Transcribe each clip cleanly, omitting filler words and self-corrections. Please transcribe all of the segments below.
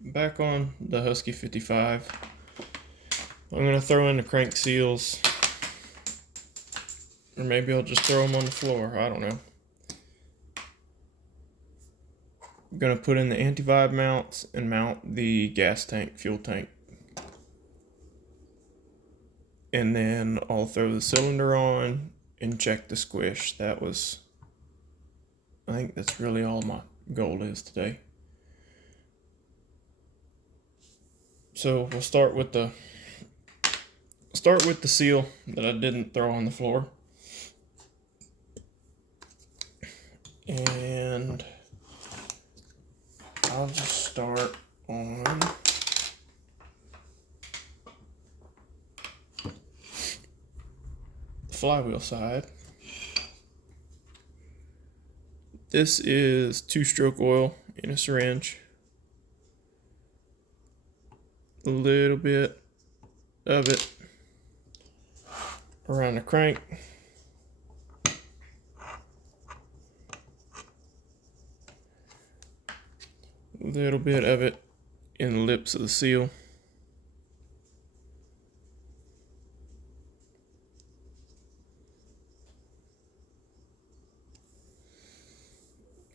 Back on the Husky 55. I'm going to throw in the crank seals. Or maybe I'll just throw them on the floor. I don't know. I'm going to put in the anti-vibe mounts and mount the gas tank, fuel tank. And then I'll throw the cylinder on and check the squish. I think that's really all my goal is today. So we'll start with the seal that I didn't throw on the floor. And I'll just start on the flywheel side. This is 2-stroke oil in a syringe. A little bit of it around the crank. A little bit of it in the lips of the seal.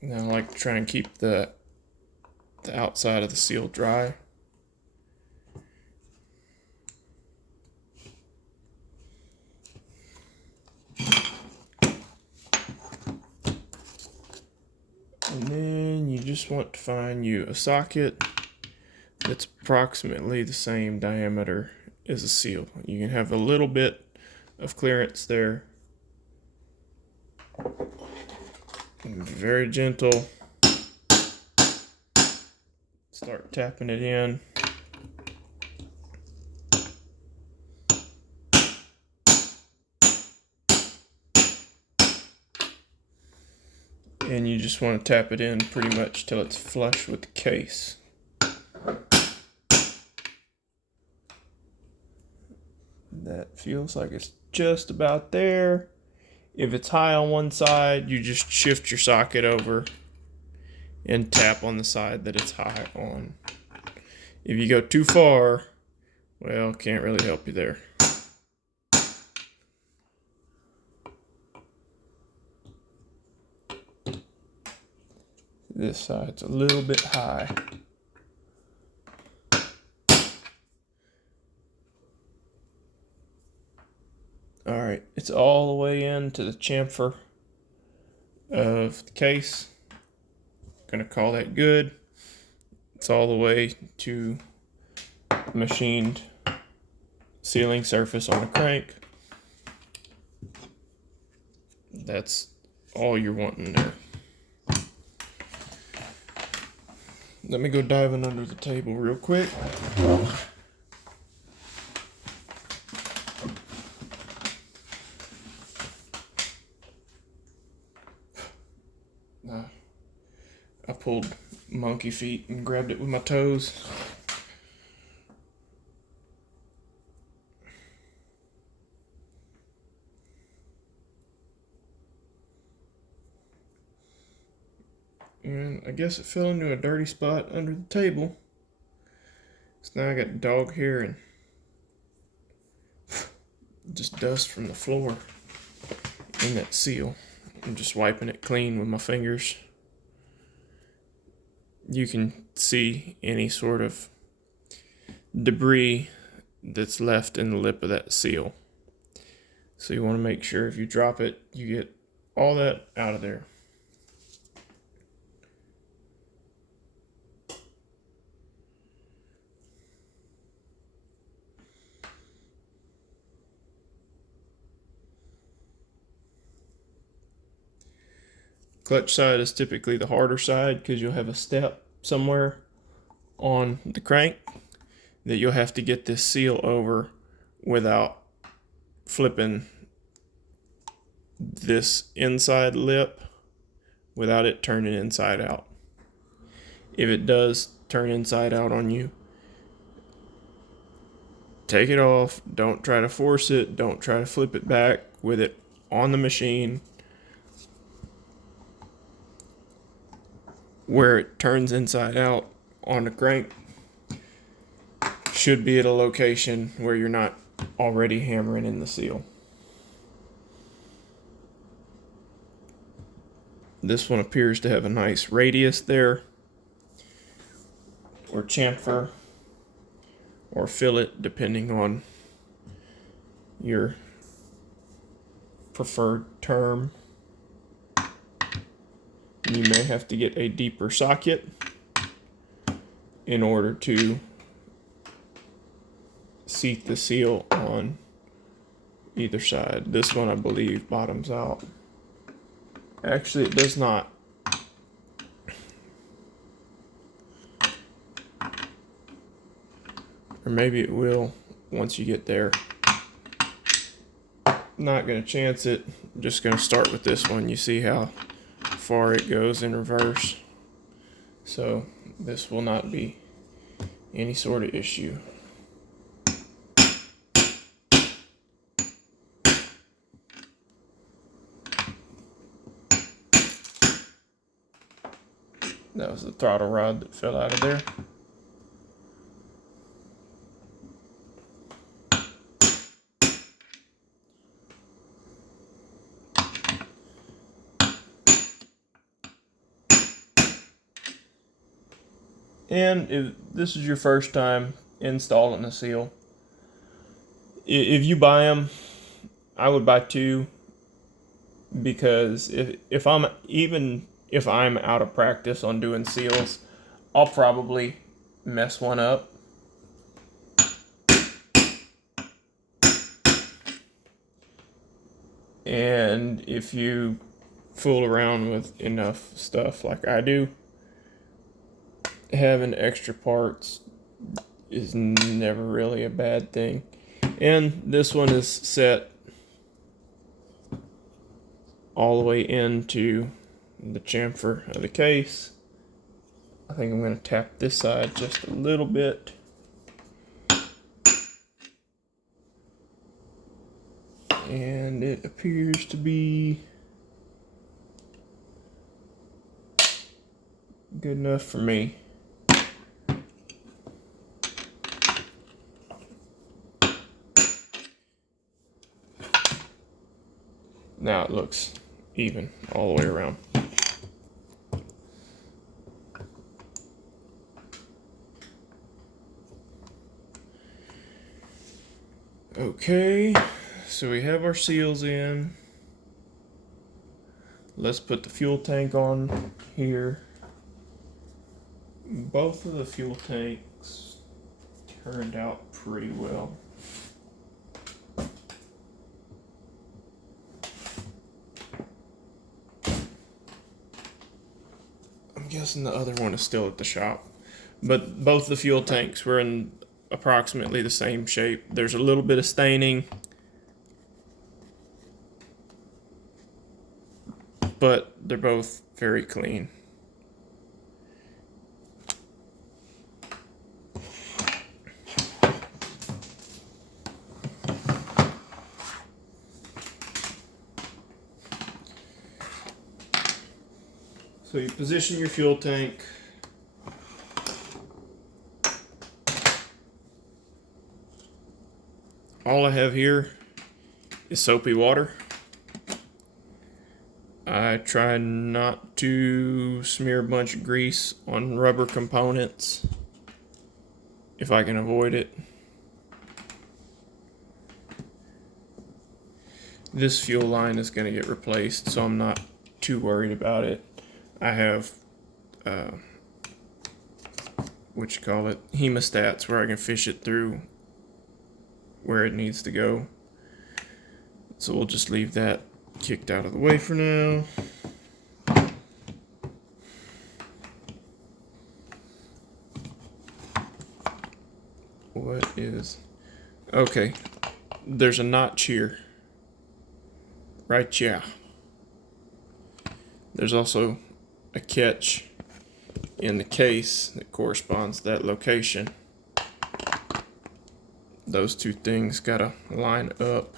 Now I like to try and keep the outside of the seal dry. And then you just want to find you a socket that's approximately the same diameter as the seal. You can have a little bit of clearance there. And very gentle. Start tapping it in. And you just want to tap it in pretty much till it's flush with the case. That feels like it's just about there. If it's high on one side, you just shift your socket over and tap on the side that it's high on. If you go too far, well, can't really help you there. This side's a little bit high. Alright, it's all the way into the chamfer of the case. Gonna call that good. It's all the way to machined sealing surface on the crank. That's all you're wanting there. Let me go diving under the table real quick. I pulled monkey feet and grabbed it with my toes. And I guess it fell into a dirty spot under the table. So now I got dog hair and just dust from the floor in that seal. I'm just wiping it clean with my fingers. You can see any sort of debris that's left in the lip of that seal. So you want to make sure if you drop it, you get all that out of there. Clutch side is typically the harder side because you'll have a step somewhere on the crank that you'll have to get this seal over without flipping this inside lip without it turning inside out. If it does turn inside out on you, take it off. Don't try to force it. Don't try to flip it back with it on the machine. Where it turns inside out on the crank, should be at a location where you're not already hammering in the seal. This one appears to have a nice radius there, or chamfer, or fillet, depending on your preferred term. You may have to get a deeper socket in order to seat the seal on either side. This one, I believe, bottoms out. Actually, it does not. Or maybe it will once you get there. Not going to chance it. I'm just going to start with this one. You see how far it goes in reverse. So this will not be any sort of issue. That was the throttle rod that fell out of there. And if this is your first time installing a seal, if you buy them, I would buy two, because if I'm out of practice on doing seals, I'll probably mess one up. And if you fool around with enough stuff like I do, having extra parts is never really a bad thing. And this one is set all the way into the chamfer of the case. I think I'm going to tap this side just a little bit. And it appears to be good enough for me. Now it looks even all the way around. Okay, so we have our seals in. Let's put the fuel tank on here. Both of the fuel tanks turned out pretty well. I'm guessing the other one is still at the shop, but both the fuel tanks were in approximately the same shape. There's a little bit of staining, but they're both very clean. So you position your fuel tank. All I have here is soapy water. I try not to smear a bunch of grease on rubber components if I can avoid it. This fuel line is going to get replaced, so I'm not too worried about it. I have hemostats where I can fish it through where it needs to go. So we'll just leave that kicked out of the way for now. Okay, there's a notch here. Right, yeah. There's also a catch in the case that corresponds to that location. Those two things gotta line up.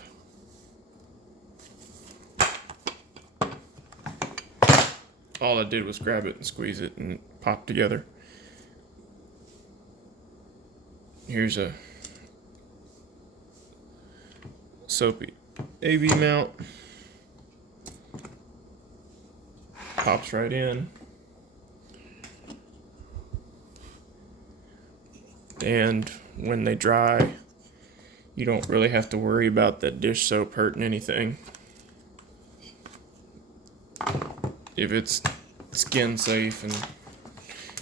All I did was grab it and squeeze it and it popped together. Here's a soapy AV mount. Pops right in. And when they dry, you don't really have to worry about that dish soap hurting anything. If it's skin safe and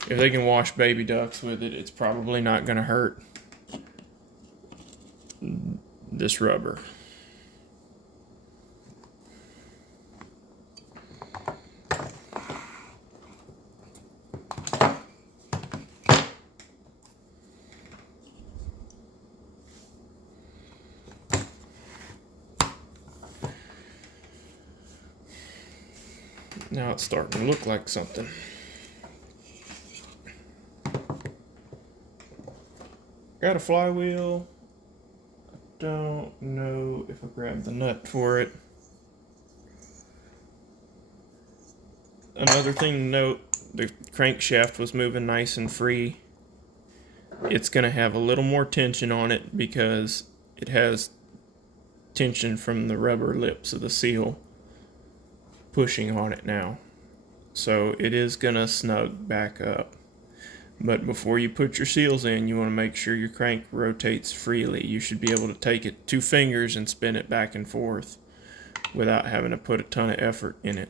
if they can wash baby ducks with it, it's probably not going to hurt this rubber. Now it's starting to look like something. Got a flywheel. I don't know if I grabbed the nut for it. Another thing to note, the crankshaft was moving nice and free. It's going to have a little more tension on it because it has tension from the rubber lips of the seal pushing on it now. So it is going to snug back up. But before you put your seals in, you want to make sure your crank rotates freely. You should be able to take it 2 fingers and spin it back and forth without having to put a ton of effort in it.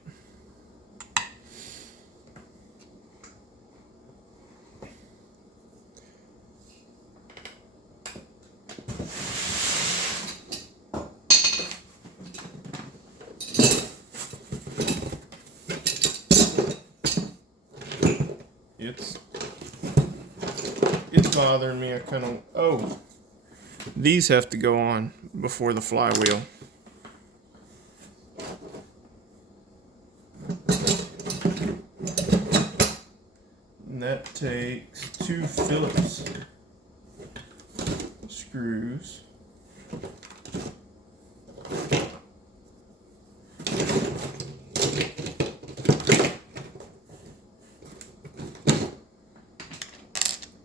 It's bothering me. I kind of... Oh, these have to go on before the flywheel. And that takes 2 Phillips screws.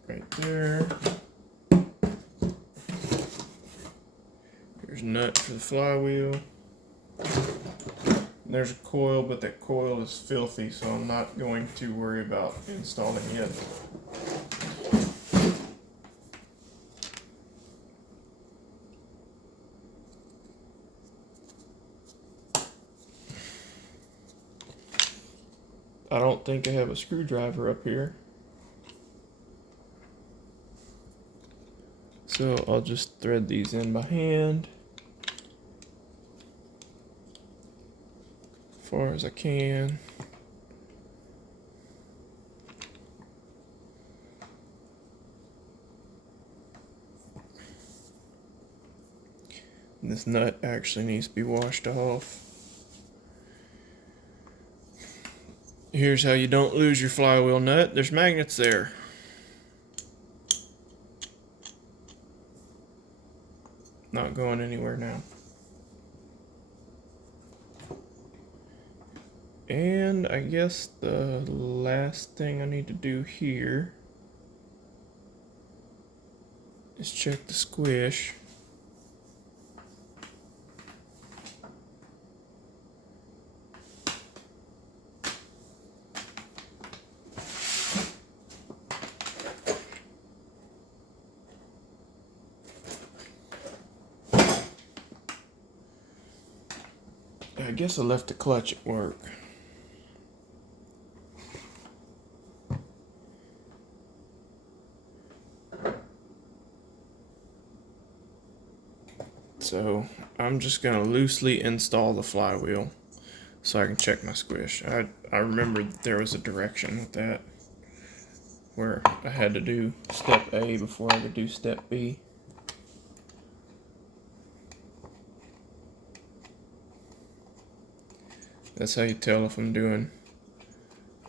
Right there. Here's a nut for the flywheel. There's a coil, but that coil is filthy, so I'm not going to worry about installing it. I don't think I have a screwdriver up here. So I'll just thread these in by hand as far as I can. And this nut actually needs to be washed off. Here's how you don't lose your flywheel nut. There's magnets there. Not going anywhere now. And I guess the last thing I need to do here is check the squish. I guess I left the clutch at work. So I'm just going to loosely install the flywheel so I can check my squish. I remember there was a direction with that where I had to do step A before I could do step B. That's how you tell if I'm doing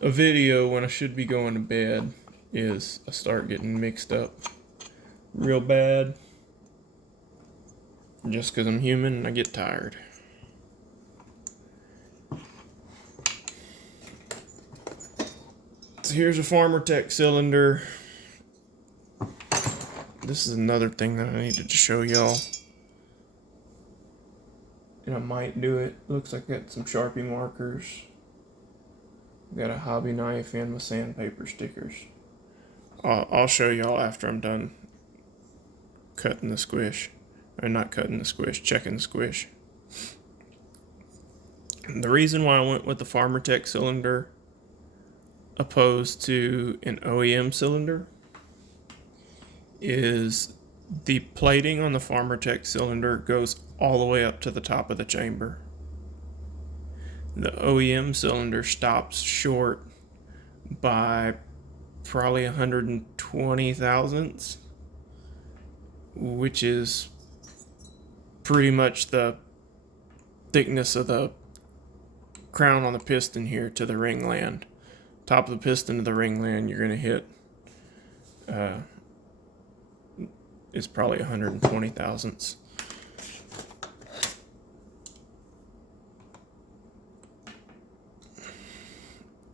a video when I should be going to bed, is I start getting mixed up real bad. Just because I'm human and I get tired. So here's a Farmer Tech cylinder. this is another thing that I needed to show y'all. And I might do it. Looks like I got some Sharpie markers. Got a hobby knife and my sandpaper stickers. I'll show y'all after I'm done cutting the squish. Or not cutting the squish, checking the squish. And the reason why I went with the Farmer Tech cylinder opposed to an OEM cylinder is the plating on the Farmer Tech cylinder goes all the way up to the top of the chamber. The OEM cylinder stops short by probably 120 thousandths, which is pretty much the thickness of the crown on the piston here to the ringland. Top of the piston to the ringland you're going to hit is probably 120 thousandths.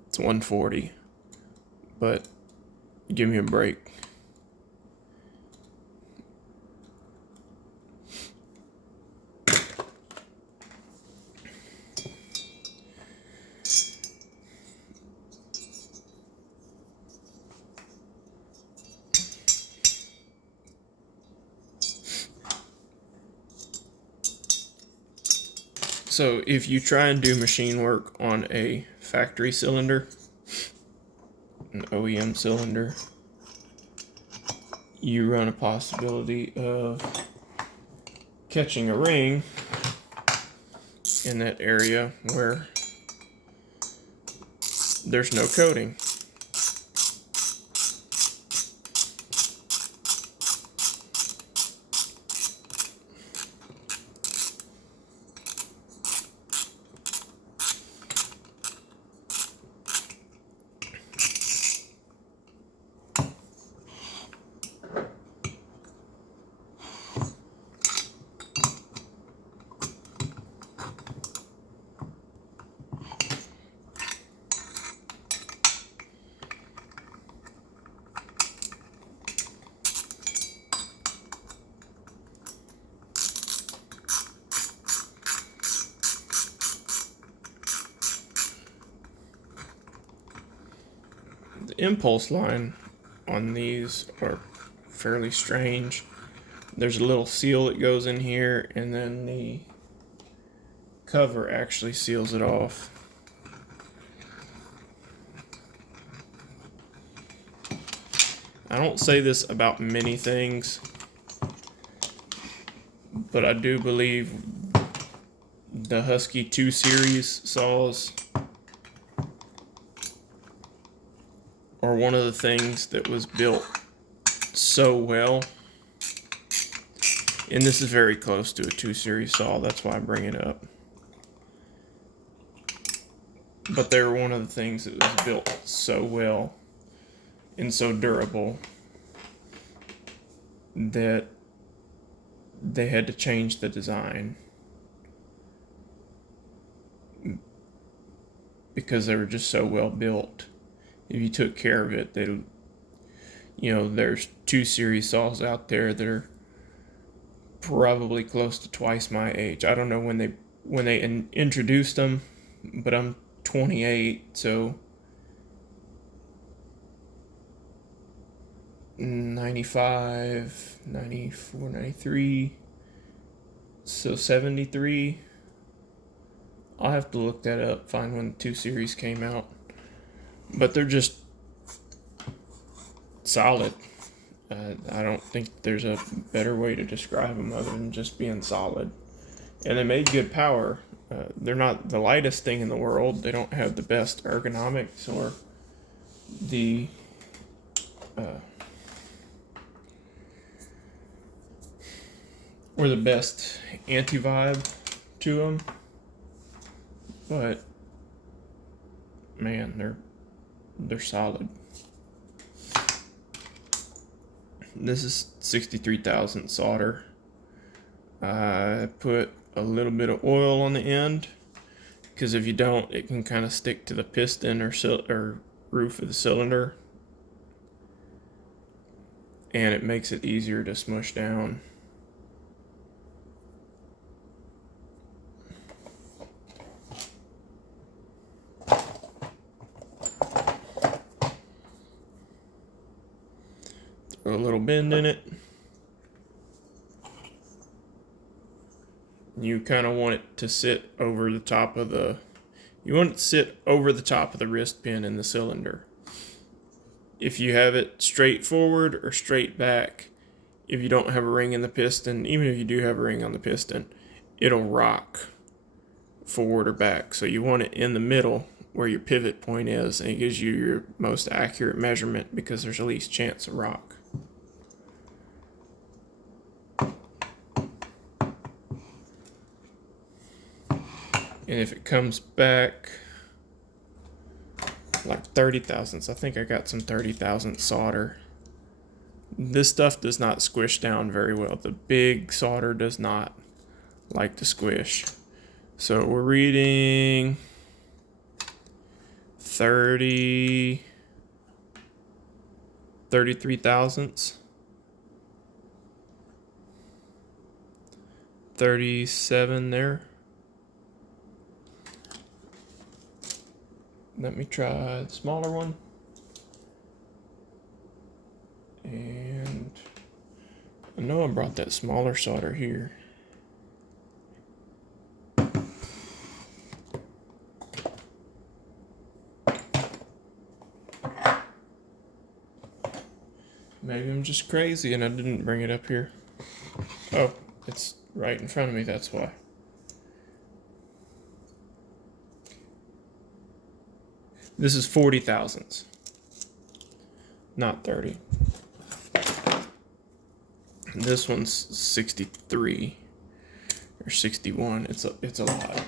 It's 140, but give me a break. So if you try and do machine work on a factory cylinder, an OEM cylinder, you run a possibility of catching a ring in that area where there's no coating. The impulse line on these are fairly strange. There's a little seal that goes in here, and then the cover actually seals it off. I don't say this about many things, but I do believe the Husky 2 Series saws are one of the things that was built so well. And this is very close to a 2 Series saw, that's why I bring it up. But they were one of the things that was built so well and so durable that they had to change the design because they were just so well built. If you took care of it, they, there's 2 Series saws out there that are probably close to twice my age. I don't know when they introduced them, but I'm 28, so 95, 94, 93, so 73. I'll have to look that up, find when the 2 Series came out. But they're just solid. I don't think there's a better way to describe them other than just being solid. And they made good power. They're not the lightest thing in the world. They don't have the best ergonomics or the best anti-vibe to them. But man, they're solid. This is 63,000 solder. I put a little bit of oil on the end because if you don't, it can kind of stick to the piston or roof of the cylinder. and it makes it easier to smush down. Throw a little bend in it. You kind of want it to sit over the top of the, wrist pin in the cylinder. If you have it straight forward or straight back, if you don't have a ring in the piston, even if you do have a ring on the piston, it'll rock forward or back. So you want it in the middle where your pivot point is, and it gives you your most accurate measurement because there's the least chance of rock. And if it comes back like 30 thousandths, I think I got some 30 thousandths solder. This stuff does not squish down very well. The big solder does not like to squish. So we're reading 33 thousandths. 37 there. Let me try the smaller one. And I know I brought that smaller solder here. Maybe I'm just crazy and I didn't bring it up here. Oh, it's right in front of me, that's why. This is 40 thousandths, not 30. And this one's 63 or 61. It's a lot.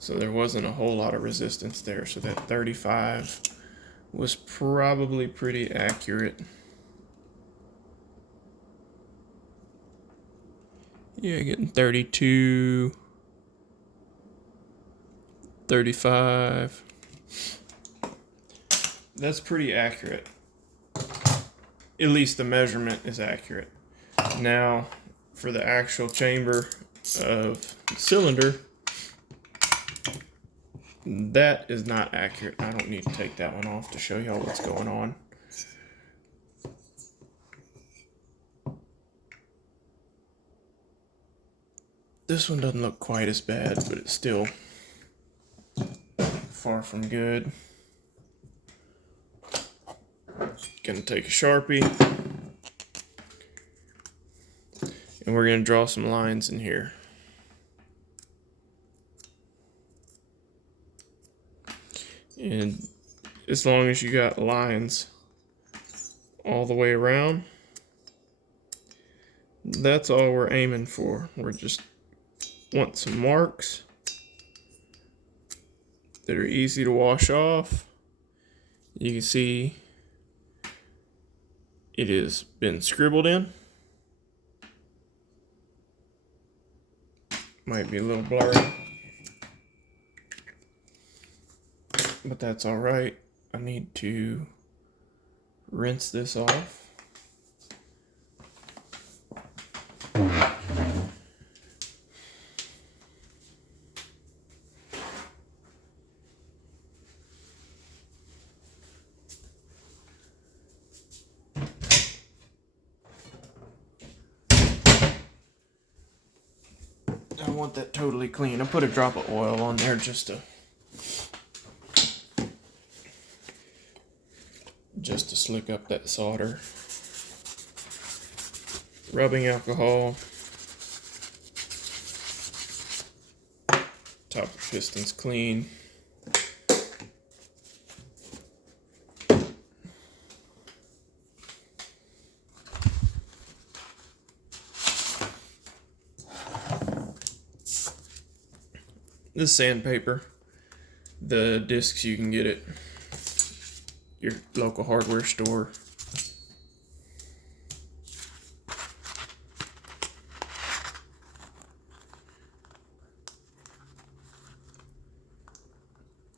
So there wasn't a whole lot of resistance there, so that 35 was probably pretty accurate. Yeah, getting 32, 35. That's pretty accurate. At least the measurement is accurate. Now, for the actual chamber of the cylinder, that is not accurate. I don't need to take that one off to show y'all what's going on. This one doesn't look quite as bad, but it's still far from good. Gonna take a Sharpie, and we're gonna draw some lines in here. And as long as you got lines all the way around, that's all we're aiming for. We're just want some marks that are easy to wash off. You can see it has been scribbled in. Might be a little blurry, but that's all right. I need to rinse this off. I want that totally clean. I put a drop of oil on there just to slick up that solder. Rubbing alcohol. Top of piston's clean. This sandpaper, the discs you can get at your local hardware store.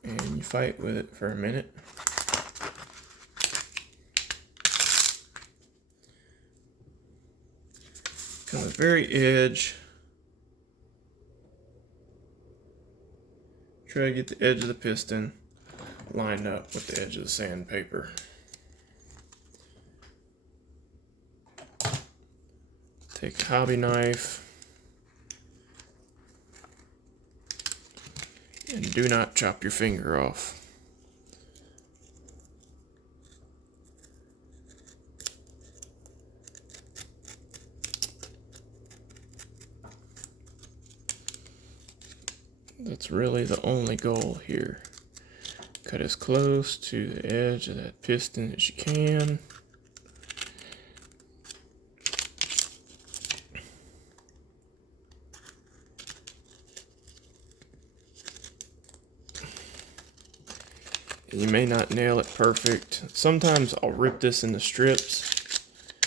And you fight with it for a minute. Come to the very edge. Try to get the edge of the piston lined up with the edge of the sandpaper. Take a hobby knife and do not chop your finger off. That's really the only goal here. Cut as close to the edge of that piston as you can. You may not nail it perfect. Sometimes I'll rip this into strips,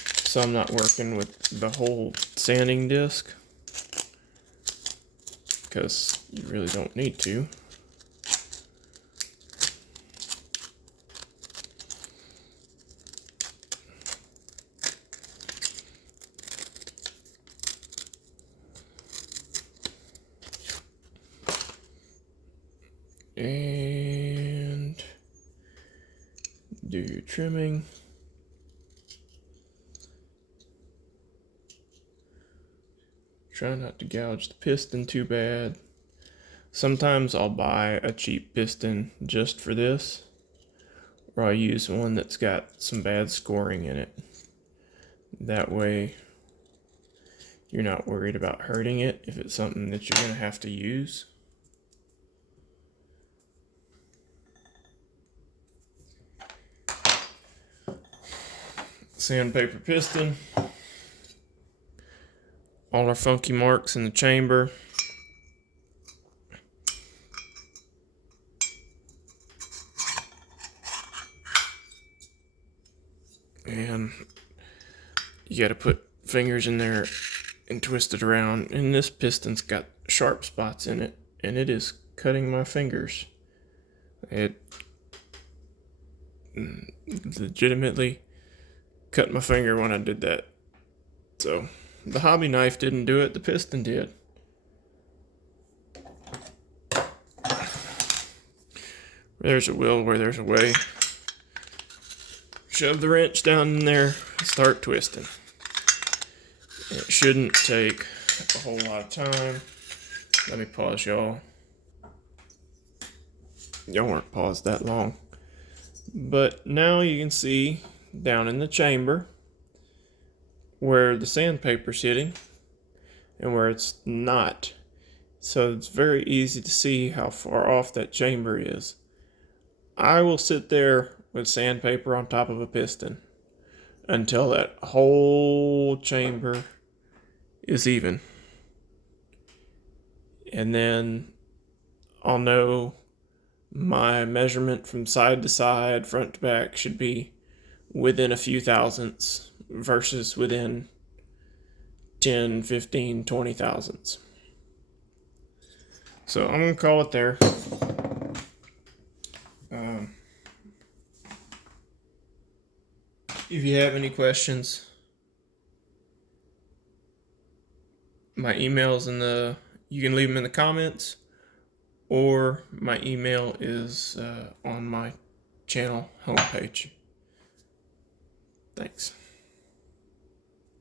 so I'm not working with the whole sanding disc, because you really don't need to. And do your trimming. Try not to gouge the piston too bad. Sometimes I'll buy a cheap piston just for this, or I'll use one that's got some bad scoring in it. That way you're not worried about hurting it if it's something that you're going to have to use. Sandpaper piston. All our funky marks in the chamber. And you got to put fingers in there and twist it around. And this piston's got sharp spots in it, and it is cutting my fingers. It legitimately cut my finger when I did that. So the hobby knife didn't do it, the piston did. There's a will where there's a way. Shove the wrench down in there and start twisting. It shouldn't take a whole lot of time. Let me pause y'all. Y'all weren't paused that long. But now you can see down in the chamber where the sandpaper's hitting and where it's not. So it's very easy to see how far off that chamber is. I will sit there with sandpaper on top of a piston until that whole chamber is even. And then I'll know my measurement from side to side, front to back, should be within a few thousandths versus within 10, 15, 20 thousandths. So I'm going to call it there. If you have any questions, my email's you can leave them in the comments, or my email is on my channel homepage. Thanks.